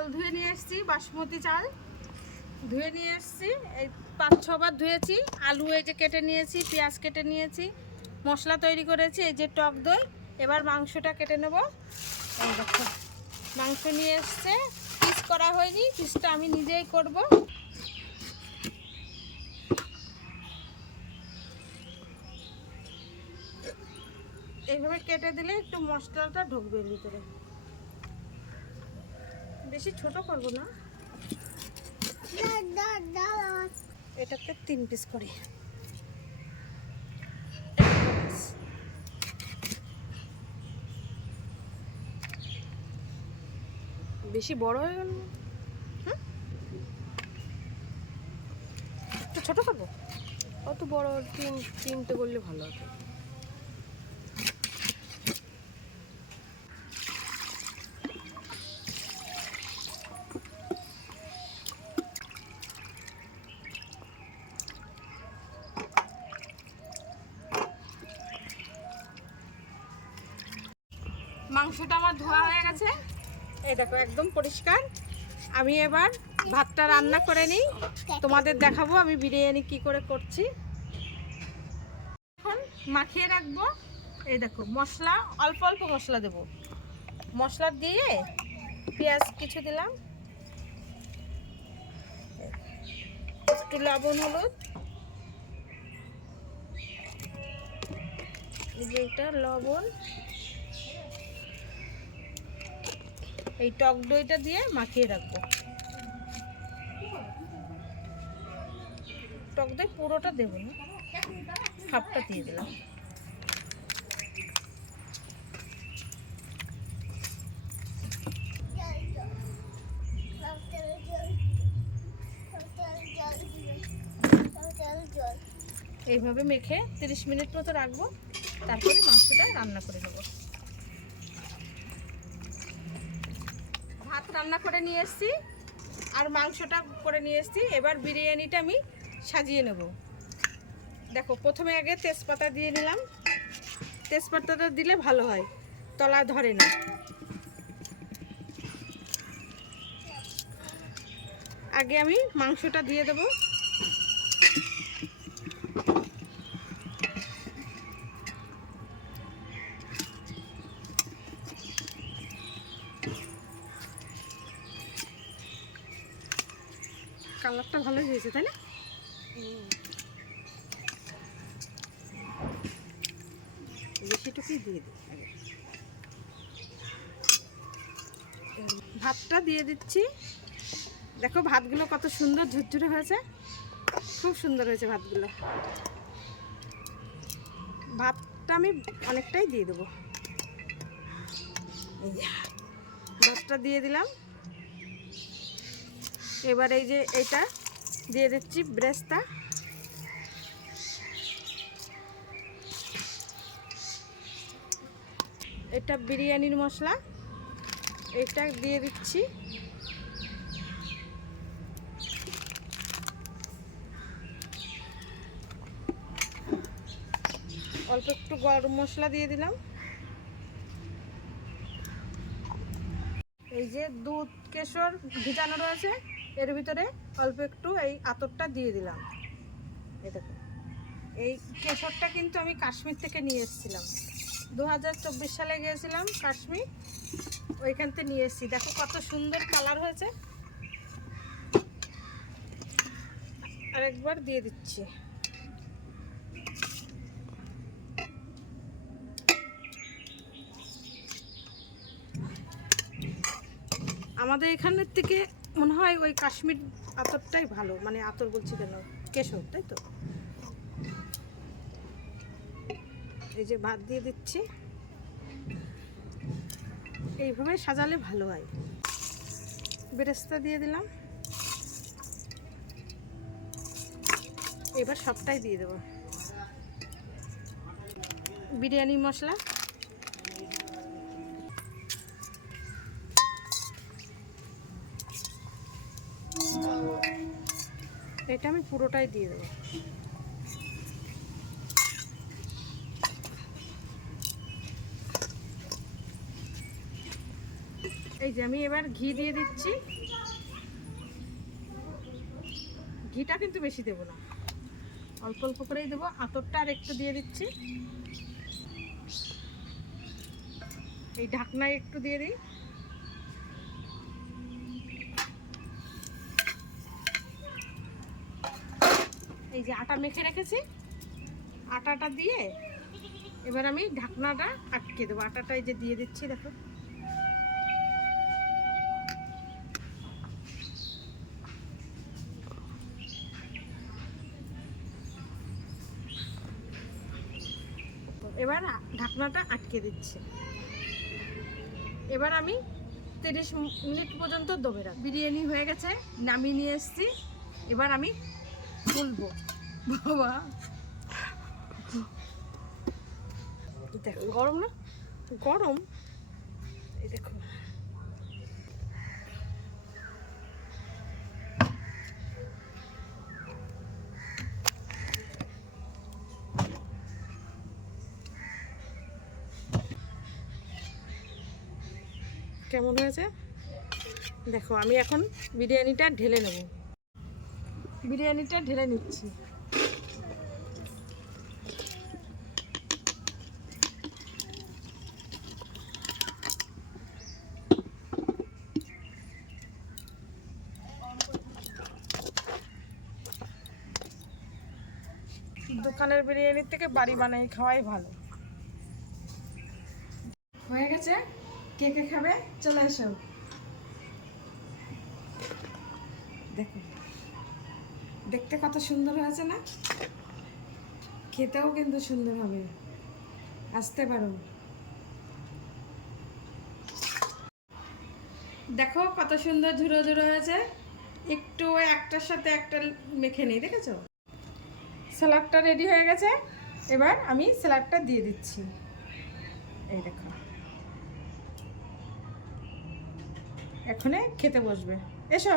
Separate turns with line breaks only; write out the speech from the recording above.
চাল ধুয়ে নিয়ে এসেছি, বাসমতি চাল। ধুয়ে নিয়ে এসেছি, এই পাঁচ ছবার ধুয়েছি। আলু এই যে কেটে নিয়েছি, পেঁয়াজ কেটে নিয়েছি, মশলা তৈরি করেছি, এই যে টক দই। এবার মাংসটা কেটে নেব। মাংস নিয়ে এসছে। পিস করা হয়নি, পিসটা আমি নিজেই করব। এইভাবে কেটে দিলে একটু মশলাটা ঢুকবে ভিতরে। বেশি ছোট করব না। এটাতে তিন পিস করি। বেশি বড় হয়ে গেল? একটু ছোট করব?
অত বড় তিন, তিনটে করলে ভালো হতো।
মাংসটা আমার ধোয়া হয়ে গেছে। এই দেখো, একদম পরিষ্কার। আমি এবার ভাতটা রান্না করে নিই। তোমাদের দেখাবো আমি বিরিয়ানি কি করে করছি। এখন মাখিয়ে রাখব। এই দেখো, মশলা, অল্প অল্প মশলা দেব। মশলা দিয়ে পেঁয়াজ কিছু দিলাম। একটু লবণ, হলুদ। এটা, লবণ। এই টক দইটা দিয়ে মাখিয়ে রাখব। টক দই পুরোটা দেবো না, হাফটা দিয়ে দিলাম। এইভাবে মেখে 30 মিনিট মতো রাখব, তারপরে মাংসটা রান্না করে নেব ভাত রান্না করে নিয়ে এসছি আর মাংসটা করে নিয়ে এসছি। এবার বিরিয়ানিটা আমি সাজিয়ে নেব। দেখো, প্রথমে আগে তেজপাতা দিয়ে নিলাম। তেজপাতাটা দিলে ভালো হয়, তলা ধরে না। আগে আমি মাংসটা দিয়ে দেবো। কালারটা ভালো হয়েছে, তাই না? দিয়ে। ভাতটা দিয়ে দিচ্ছি। দেখো ভাতগুলো কত সুন্দর ঝুরঝুরে হয়েছে। খুব সুন্দর হয়েছে ভাতগুলো। ভাতটা আমি অনেকটাই দিয়ে দেবো। ভাতটা দিয়ে দিলাম। এবার এই যে এটা দিয়ে দিচ্ছি ব্রেস্তা। এটা বিরিয়ানির মশলা। এটা দিয়ে দিচ্ছি। অল্প একটু গরম মশলা দিয়ে দিলাম। এই যে দুধ, কেশর ভিজানো রয়েছে। এর ভিতরে অল্প একটু এই আতরটা দিয়ে দিলাম। দেখো। এই কেশরটা কিন্তু আমি কাশ্মীর থেকে নিয়ে এসেছিলাম। দু হাজার চব্বিশ সালে গিয়েছিলাম কাশ্মীর, ওইখান থেকে নিয়ে এসেছি। দেখো কত সুন্দর কালার হয়েছে। আরেকবার দিয়ে দিচ্ছি। আমাদের এখানের থেকে মনে হয় ওই কাশ্মীর আতরটাই ভালো মানে আতর বলছি কেন? কেশর, তাই তো? এই যে ভাত দিয়ে দিচ্ছি। এইভাবে সাজালে ভালো হয়। বেরেস্তা দিয়ে দিলাম। এবার সবটাই দিয়ে দেবো। বিরিয়ানি মশলা। এটা আমি পুরোটাই দিয়ে দেবো। এই যে আমি এবার ঘি দিয়ে দিচ্ছি। ঘিটা কিন্তু বেশি দেবো না। অল্প অল্প করেই দেবো। আতরটা আর একটু দিয়ে দিচ্ছি। এই ঢাকনায় একটু দিয়ে দিই। এই যে আটা মেখে রেখেছি। আটাটা দিয়ে এবার আমি ঢাকনাটা আটকে দেবো। আটাটা এই যে দিয়ে দিচ্ছি, দেখো। এবার ঢাকনাটা আটকে দিচ্ছি। এবার আমি তিরিশ মিনিট পর্যন্ত দমে রাখ বিরিয়ানি হয়ে গেছে, নামিয়ে নিয়ে এসেছি। এবার আমি তুলবো। বাবা। দেখো গরম না? গরম। এই দেখো। কেমন হয়েছে? দেখো আমি এখন বিরিয়ানিটা ঢেলে নেব। বিরিয়ানিটা ঢেলে নিচ্ছি। দোকানের বিরিয়ানির থেকে বাড়ি বানাই খাওয়াই ভালো। হয়ে গেছে? কে কে খাবে? চলে এসো। দেখো। দেখতে কত সুন্দর হয়েছে না? খেতেও কিন্তু সুন্দর হবে। আসতে পারো। দেখো কত সুন্দর ঝুরো ঝুরো হয়েছে। একটু একটার সাথে একটা মেখে নিই, দেখেছ? স্যালাডটা রেডি হয়ে গেছে। এবার আমি স্যালাডটা দিয়ে দিচ্ছি। এই দেখো। এখনে খেতে বসবে। এসো।